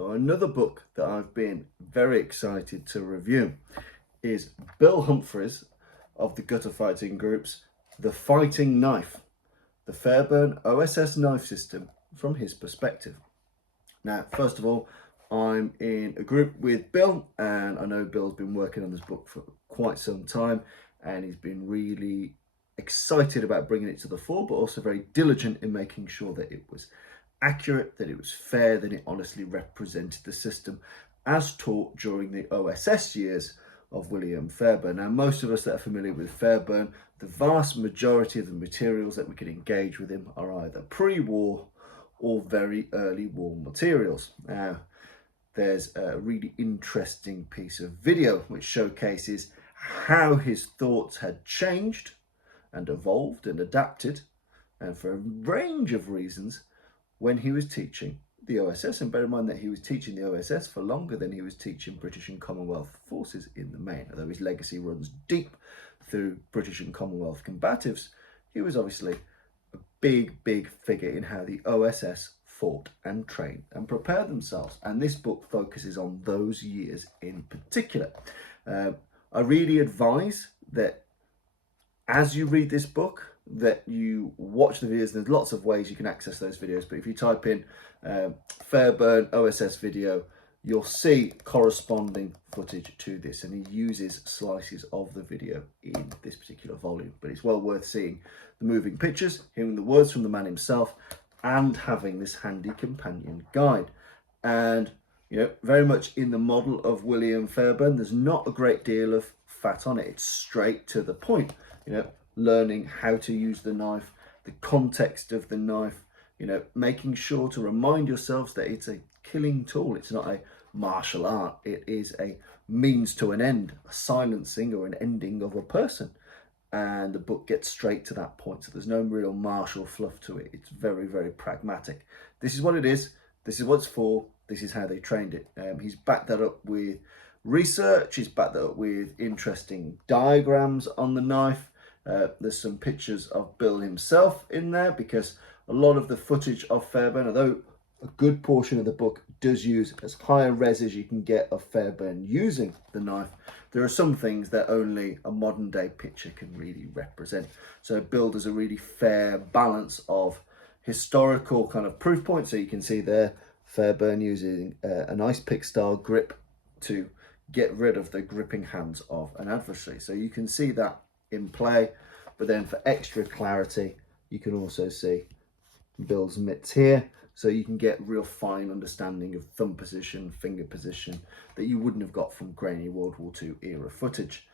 So another book that I've been very excited to review is Bill Humphries of the Gutter Fighting Group's The Fighting Knife, the Fairbairn O.S.S. knife system from his perspective. Now, first of all, I'm in a group with Bill, and I know Bill's been working on this book for quite some time, and he's been really excited about bringing it to the fore, but also very diligent in making sure that it was accurate, that it was fair, that it honestly represented the system as taught during the O.S.S. years of William Fairbairn. Now, most of us that are familiar with Fairbairn, the vast majority of the materials that we can engage with him are either pre-war or very early war materials. Now, there's a really interesting piece of video which showcases how his thoughts had changed and evolved and adapted, and for a range of reasons, when he was teaching the O.S.S. And bear in mind that he was teaching the O.S.S. for longer than he was teaching British and Commonwealth forces in the main. Although his legacy runs deep through British and Commonwealth combatives, he was obviously a big figure in how the O.S.S. fought and trained and prepared themselves. And this book focuses on those years in particular. I really advise that as you read this book, that you watch the videos. There's lots of ways you can access those videos, but if you type in Fairbairn O.S.S. video, you'll see corresponding footage to this, and he uses slices of the video in this particular volume. But it's well worth seeing the moving pictures, hearing the words from the man himself, and having this handy companion guide. And very much in the model of William Fairbairn, there's not a great deal of fat on it. It's straight to the point. Learning how to use the knife, the context of the knife, making sure to remind yourselves that it's a killing tool. It's not a martial art. It is a means to an end, a silencing or an ending of a person. And the book gets straight to that point. So there's no real martial fluff to it. It's very pragmatic. This is what it is. This is what it's for. This is how they trained it. He's backed that up with research. He's backed that up with interesting diagrams on the knife. There's some pictures of Bill himself in there, because a lot of the footage of Fairbairn, although a good portion of the book does use as high a res as you can get of Fairbairn using the knife, there are some things that only a modern day picture can really represent. So Bill does a really fair balance of historical kind of proof points. So you can see there Fairbairn using an ice pick style grip to get rid of the gripping hands of an adversary. So you can see that in play, but then for extra clarity you can also see Bill's mitts here, so you can get real fine understanding of thumb position, finger position that you wouldn't have got from grainy World War II era footage,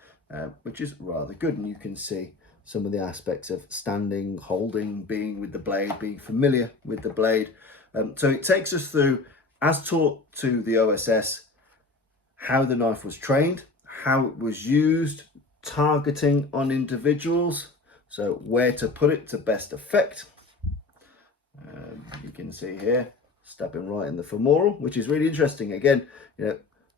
which is rather good. And you can see some of the aspects of standing, holding, being with the blade, being familiar with the blade. So it takes us through, as taught to the O.S.S., how the knife was trained, how it was used, targeting on individuals, so where to put it to best effect. You can see here stabbing right in the femoral, which is really interesting. Again,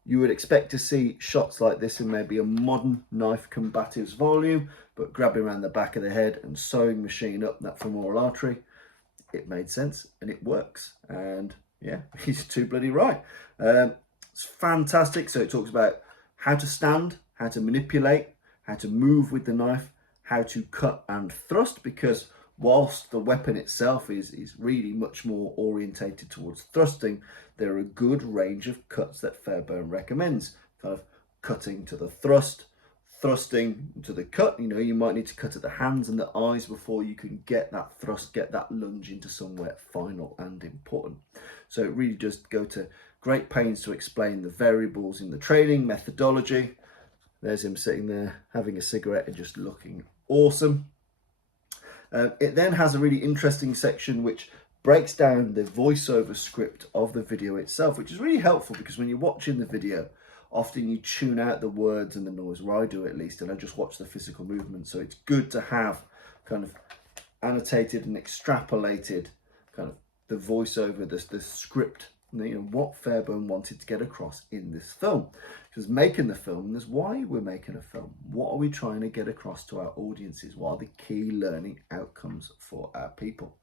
you would expect to see shots like this in maybe a modern knife combatives volume, but grabbing around the back of the head and sewing machine up that femoral artery, it made sense and it works. And yeah, he's too bloody right. It's fantastic. So it talks about how to stand, how to manipulate, how to move with the knife, how to cut and thrust, because whilst the weapon itself is really much more orientated towards thrusting, there are a good range of cuts that Fairbairn recommends. Kind of cutting to the thrust, thrusting to the cut. You might need to cut at the hands and the eyes before you can get that thrust, get that lunge into somewhere final and important. So it really does go to great pains to explain the variables in the training methodology. There's him sitting there having a cigarette and just looking awesome. It then has a really interesting section which breaks down the voiceover script of the video itself, which is really helpful, because when you're watching the video, often you tune out the words and the noise, or I do at least, and I just watch the physical movement. So it's good to have kind of annotated and extrapolated kind of the voiceover, the script, what Fairbairn wanted to get across in this film. Because making the film, there's why we're making a film. What are we trying to get across to our audiences? What are the key learning outcomes for our people?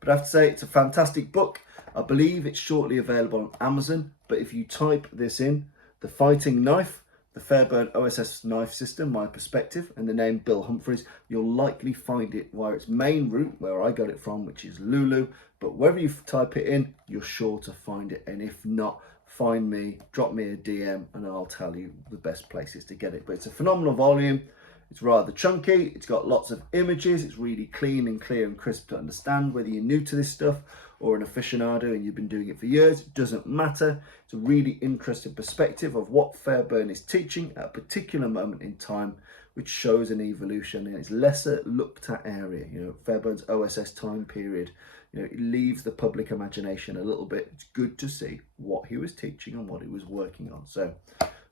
But I have to say, it's a fantastic book. I believe it's shortly available on Amazon, but if you type this in, The Fighting Knife, the Fairbairn O.S.S knife system, my perspective, and the name Bill Humphries, you'll likely find it via its main route, where I got it from, which is Lulu. But wherever you type it in, you're sure to find it. And if not, find me, drop me a DM, and I'll tell you the best places to get it. But it's a phenomenal volume. It's rather chunky. It's got lots of images. It's really clean and clear and crisp to understand, whether you're new to this stuff or an aficionado and you've been doing it for years. It doesn't matter. It's a really interesting perspective of what Fairbairn is teaching at a particular moment in time, which shows an evolution in its lesser looked at area. You know, Fairbairn's O.S.S time period, you know, it leaves the public imagination a little bit. It's good to see what he was teaching and what he was working on. So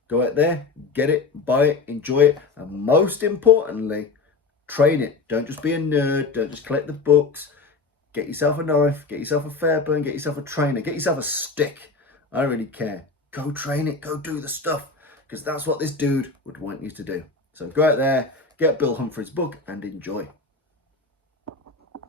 go out there, get it, buy it, enjoy it, and most importantly, train it. Don't just be a nerd. Don't just collect the books. Get yourself a knife, get yourself a Fairbairn, get yourself a trainer, get yourself a stick. I don't really care. Go train it, go do the stuff, because that's what this dude would want you to do. So go out there, get Bill Humphries' book, and enjoy.